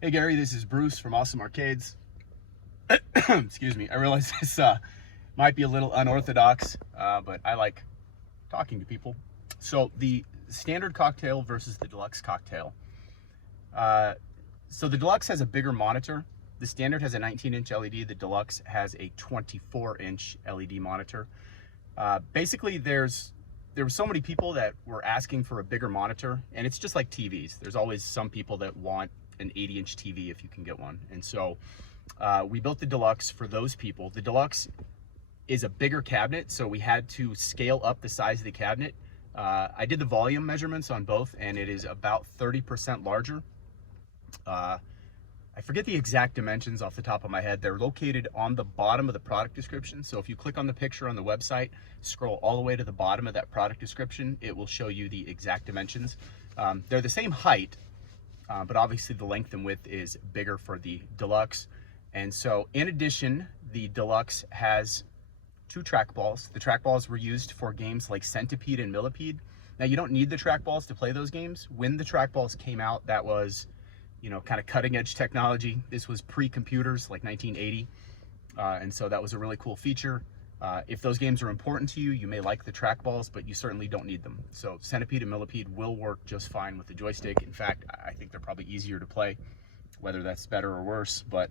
Hey Gary, this is Bruce from Awesome Arcades. Excuse me. I realize this might be a little unorthodox, but I like talking to people. So the standard cocktail versus the deluxe cocktail. So the deluxe has a bigger monitor. The standard has a 19-inch LED. The deluxe has a 24-inch LED monitor. Basically, there were so many people that were asking for a bigger monitor, and it's just like TVs. There's always some people that want an 80-inch TV if you can get one. And so we built the deluxe for those people. The deluxe is a bigger cabinet, so we had to scale up the size of the cabinet. I did the volume measurements on both, and it is about 30% larger. I forget the exact dimensions off the top of my head. They're located on the bottom of the product description. So if you click on the picture on the website, scroll all the way to the bottom of that product description, it will show you the exact dimensions. They're the same height, but obviously the length and width is bigger for the deluxe. And so in addition, the deluxe has 2 trackballs. The trackballs were used for games like Centipede and Millipede. Now you don't need the trackballs to play those games. When the trackballs came out, that was, you know, kind of cutting edge technology. This was pre-computers, like 1980. And so that was a really cool feature. If those games are important to you, you may like the trackballs, but you certainly don't need them. So Centipede and Millipede will work just fine with the joystick. In fact, I think they're probably easier to play, whether that's better or worse. But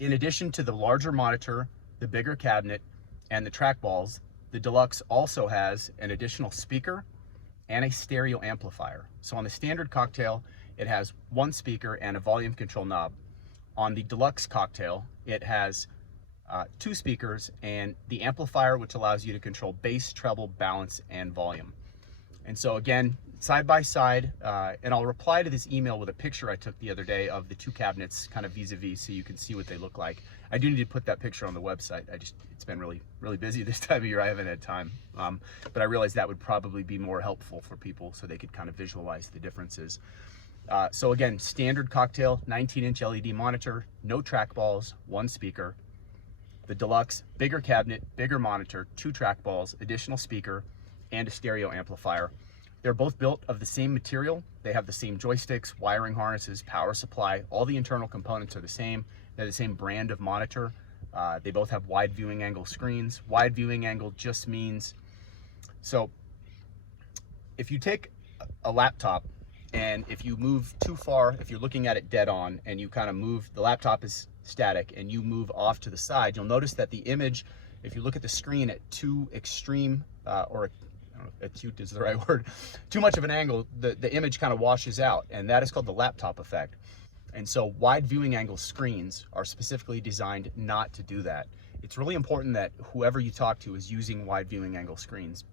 in addition to the larger monitor, the bigger cabinet, and the trackballs, the deluxe also has an additional speaker and a stereo amplifier. So on the standard cocktail, it has 1 speaker and a volume control knob. On the deluxe cocktail, it has 2 speakers and the amplifier, which allows you to control bass, treble, balance, and volume. And so again, side by side, and I'll reply to this email with a picture I took the other day of the 2 cabinets kind of vis-a-vis so you can see what they look like. I do need to put that picture on the website. It's been really busy this time of year. I haven't had time. But I realized that would probably be more helpful for people so they could kind of visualize the differences. So again, standard cocktail, 19-inch LED monitor, no trackballs, 1 speaker. The deluxe, bigger cabinet, bigger monitor, 2 trackballs, additional speaker, and a stereo amplifier. They're both built of the same material. They have the same joysticks, wiring harnesses, power supply. All the internal components are the same. They're the same brand of monitor. They both have wide viewing angle screens. Wide viewing angle just means, so if you take a laptop and if you move too far, if you're looking at it dead on and you kind of move, the laptop is static and you move off to the side, you'll notice that the image, if you look at the screen at too extreme, or I don't know if acute is the right word, too much of an angle, the image kind of washes out, and that is called the laptop effect. And so wide viewing angle screens are specifically designed not to do that. It's really important that whoever you talk to is using wide viewing angle screens.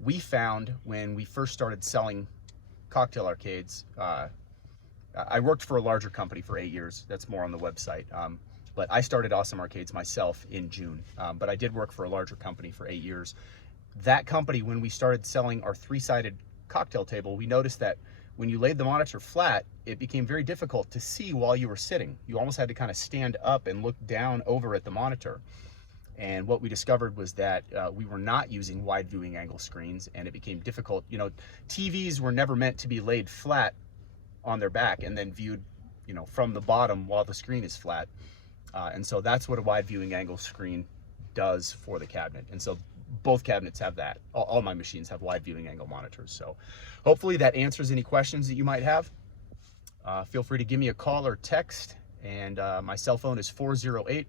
We found when we first started selling cocktail arcades, I worked for a larger company for 8 years. That's more on the website. But I started Awesome Arcades myself in June. But I did work for a larger company for 8 years. That company, when we started selling our 3-sided cocktail table, we noticed that when you laid the monitor flat, it became very difficult to see while you were sitting. You almost had to kind of stand up and look down over at the monitor. And what we discovered was that we were not using wide viewing angle screens, and it became difficult. You know, TVs were never meant to be laid flat on their back and then viewed, you know, from the bottom while the screen is flat. And so that's what a wide viewing angle screen does for the cabinet. And so both cabinets have that. All my machines have wide viewing angle monitors. So hopefully that answers any questions that you might have. Feel free to give me a call or text, and my cell phone is 408-964-0136,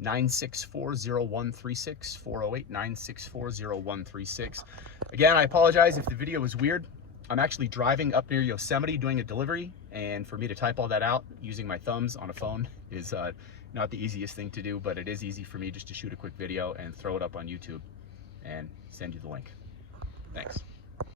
408-964-0136. Again, I apologize if the video was weird. I'm actually driving up near Yosemite doing a delivery, and for me to type all that out using my thumbs on a phone is not the easiest thing to do, but it is easy for me just to shoot a quick video and throw it up on YouTube and send you the link. Thanks.